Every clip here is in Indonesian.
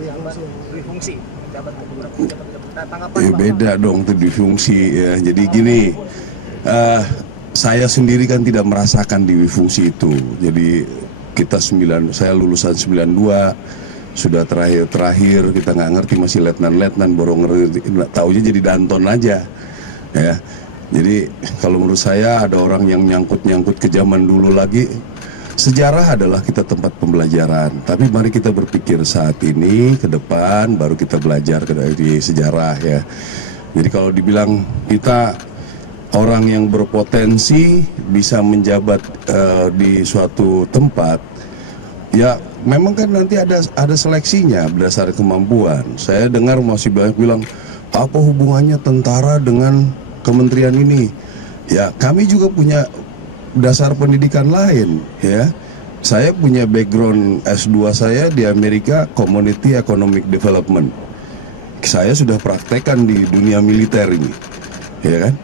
Dwi fungsi jabat tanggapan beda dong tuh difungsi ya. Jadi gini, saya sendiri kan tidak merasakan difungsi itu. Jadi saya lulusan 92, sudah terakhir kita nggak ngerti, masih letnan baru ngerti, taunya jadi Danton aja ya. Jadi kalau menurut saya ada orang yang nyangkut ke zaman dulu lagi. Sejarah adalah kita tempat pembelajaran, tapi mari kita berpikir saat ini ke depan, baru kita belajar dari sejarah ya. Jadi kalau dibilang kita orang yang berpotensi bisa menjabat di suatu tempat, ya memang kan nanti ada seleksinya berdasarkan kemampuan. Saya dengar masih banyak bilang, apa hubungannya tentara dengan kementerian ini? Ya kami juga punya dasar pendidikan lain ya. Saya punya background S2 saya di Amerika, Community Economic Development. Saya sudah praktekkan di dunia militer ini ya kan.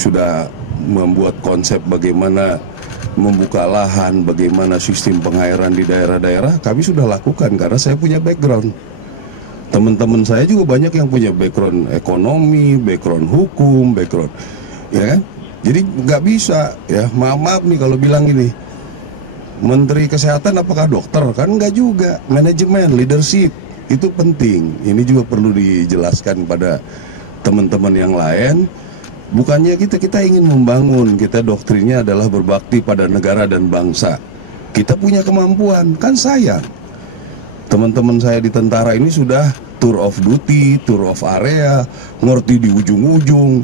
Sudah membuat konsep bagaimana membuka lahan, bagaimana sistem pengairan di daerah-daerah, kami sudah lakukan karena saya punya background. Teman-teman saya juga banyak yang punya background ekonomi, background hukum, background ya kan. Jadi nggak bisa ya, maaf nih kalau bilang ini, Menteri Kesehatan apakah dokter? Kan nggak juga. Manajemen, leadership itu penting. Ini juga perlu dijelaskan pada teman-teman yang lain. Bukannya kita ingin membangun, kita doktrinnya adalah berbakti pada negara dan bangsa. Kita punya kemampuan, kan sayang. Teman-teman saya di tentara ini sudah tour of duty, tour of area, ngerti di ujung-ujung.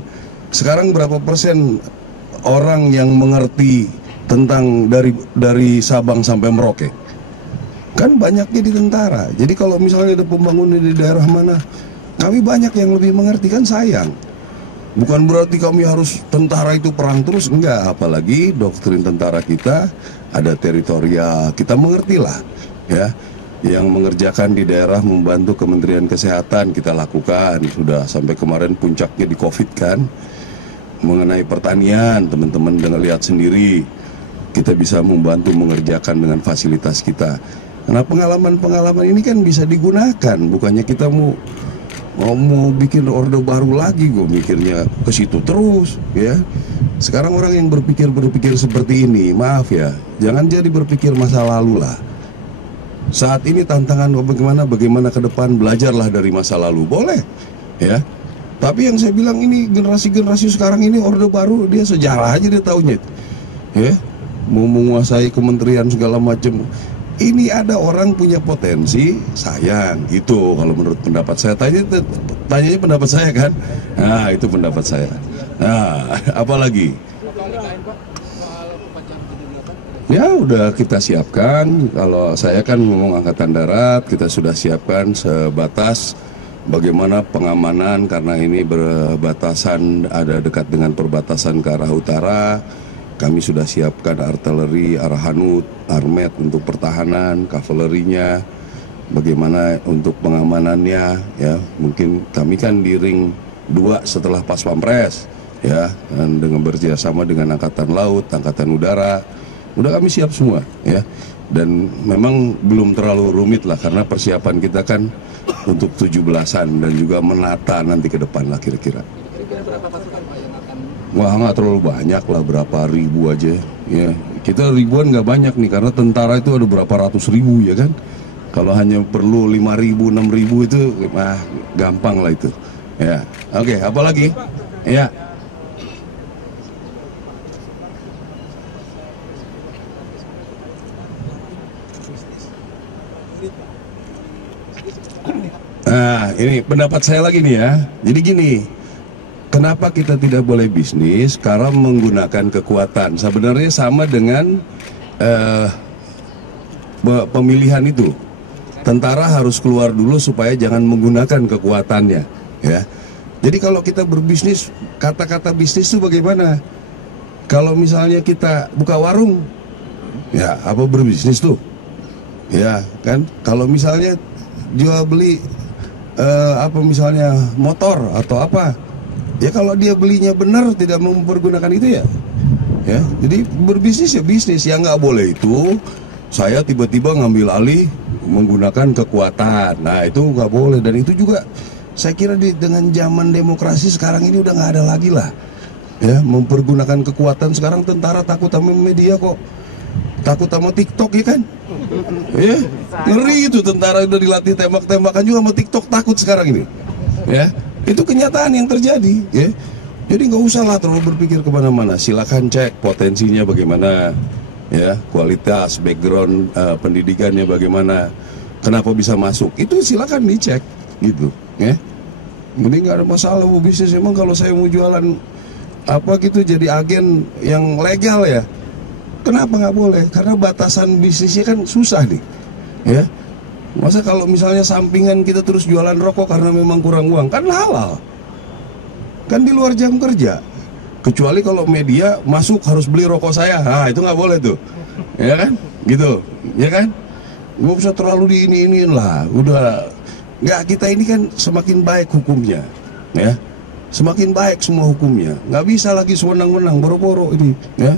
Sekarang berapa persen orang yang mengerti tentang dari Sabang sampai Merauke? Kan banyaknya di tentara. Jadi kalau misalnya ada pembangunan di daerah mana, kami banyak yang lebih mengerti, kan sayang. Bukan berarti kami harus tentara itu perang terus, enggak. Apalagi doktrin tentara kita ada teritorial, kita mengertilah ya. Yang mengerjakan di daerah membantu Kementerian Kesehatan kita lakukan, sudah sampai kemarin puncaknya di COVID kan. Mengenai pertanian, teman-teman dengan lihat sendiri, kita bisa membantu mengerjakan dengan fasilitas kita. Nah pengalaman-pengalaman ini kan bisa digunakan, bukannya kita mau bikin orde baru lagi. Gue mikirnya ke situ terus ya. Sekarang orang yang berpikir seperti ini, maaf ya, jangan jadi berpikir masa lalu lah. Saat ini tantangan bagaimana ke depan, belajarlah dari masa lalu, boleh ya. Tapi yang saya bilang ini generasi sekarang ini orde baru, dia sejarah aja dia taunya ya. Mau menguasai kementerian segala macam. Ini ada orang punya potensi, sayang gitu kalau menurut pendapat saya. Tanyanya pendapat saya kan. Nah itu pendapat saya. Nah apalagi ya udah kita siapkan. Kalau saya kan ngomong angkatan darat, kita sudah siapkan sebatas bagaimana pengamanan, karena ini berbatasan, ada dekat dengan perbatasan ke arah utara. Kami sudah siapkan artileri, Arahanut, Armet untuk pertahanan, kavalerinya, bagaimana untuk pengamanannya ya. Mungkin kami kan di ring 2 setelah Pas Pampres ya, dan dengan bekerjasama dengan Angkatan Laut, Angkatan Udara, udah kami siap semua ya. Dan memang belum terlalu rumit lah, karena persiapan kita kan untuk 17-an dan juga menata nanti ke depan lah kira-kira. Wah nggak terlalu banyak lah, berapa ribu aja ya. Kita ribuan nggak banyak nih, karena tentara itu ada berapa ratus ribu ya kan. Kalau hanya perlu 5.000, 6.000 itu gampang lah itu ya. Oke, apa lagi ya. Nah ini pendapat saya lagi nih ya. Jadi gini, kenapa kita tidak boleh bisnis? Karena menggunakan kekuatan. Sebenarnya sama dengan pemilihan itu. Tentara harus keluar dulu supaya jangan menggunakan kekuatannya ya. Jadi kalau kita berbisnis, kata-kata bisnis itu bagaimana? Kalau misalnya kita buka warung, ya apa berbisnis tuh? Ya kan, kalau misalnya jual beli apa misalnya motor atau apa, ya kalau dia belinya benar, tidak mempergunakan itu ya. Jadi berbisnis ya bisnis. Yang nggak boleh itu saya tiba-tiba ngambil alih menggunakan kekuatan. Nah itu nggak boleh, dan itu juga saya kira dengan zaman demokrasi sekarang ini udah nggak ada lagi lah ya, mempergunakan kekuatan. Sekarang tentara takut sama media kok, takut sama TikTok ya kan ya, ngeri itu, tentara udah dilatih tembak-tembakan juga sama TikTok, takut sekarang ini ya. Itu kenyataan yang terjadi ya. Jadi nggak usah lah terlalu berpikir kemana-mana, silakan cek potensinya bagaimana ya, kualitas background pendidikannya bagaimana, kenapa bisa masuk, itu silakan dicek gitu ya. Jadi nggak ada masalah mau bisnis. Emang kalau saya mau jualan apa gitu jadi agen yang legal ya, kenapa nggak boleh? Karena batasan bisnisnya kan susah nih ya. Masa kalau misalnya sampingan kita terus jualan rokok karena memang kurang uang, kan halal, kan di luar jam kerja. Kecuali kalau media masuk harus beli rokok saya, nah itu nggak boleh tuh ya kan, gitu ya kan. Nggak usah terlalu diiniin lah, udah. Nggak, kita ini kan semakin baik hukumnya ya, semakin baik semua hukumnya. Nggak bisa lagi sewenang-wenang, boro-boro ini ya.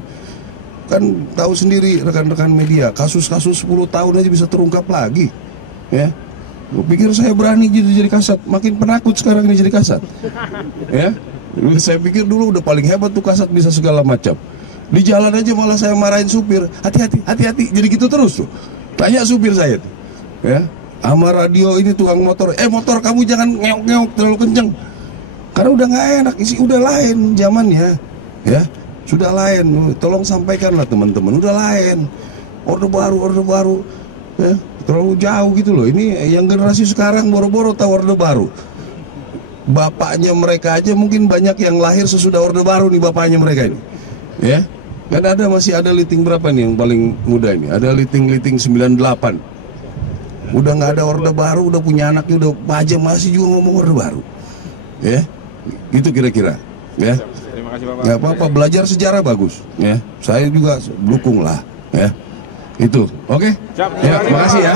Kan tahu sendiri rekan-rekan media, kasus-kasus 10 tahun aja bisa terungkap lagi ya. Gue pikir saya berani jadi kasat, makin penakut sekarang ini jadi kasat ya. Saya pikir dulu udah paling hebat tuh kasat, bisa segala macam. Di jalan aja malah saya marahin supir, hati-hati, hati-hati, jadi gitu terus tuh. Tanya supir saya tuh ya, sama radio ini tukang motor, motor kamu jangan ngeok-ngeok terlalu kenceng, karena udah nggak enak, udah lain zamannya ya, sudah lain. Tolong sampaikanlah teman-teman, udah lain, orde baru ya, terlalu jauh gitu loh. Ini yang generasi sekarang boro-boro tahu orde baru. Bapaknya mereka aja mungkin banyak yang lahir sesudah orde baru nih, bapaknya mereka ini ya. Kan masih ada Liting berapa nih yang paling muda ini, ada Liting 98, udah nggak ada orde baru, udah punya anaknya udah pajak, masih juga ngomong orde baru ya. Gitu kira-kira ya. Terima kasih Bapak. Nggak apa-apa, belajar sejarah bagus ya, saya juga dukung lah ya. Itu oke. Siap, Ya, terima kasih ya.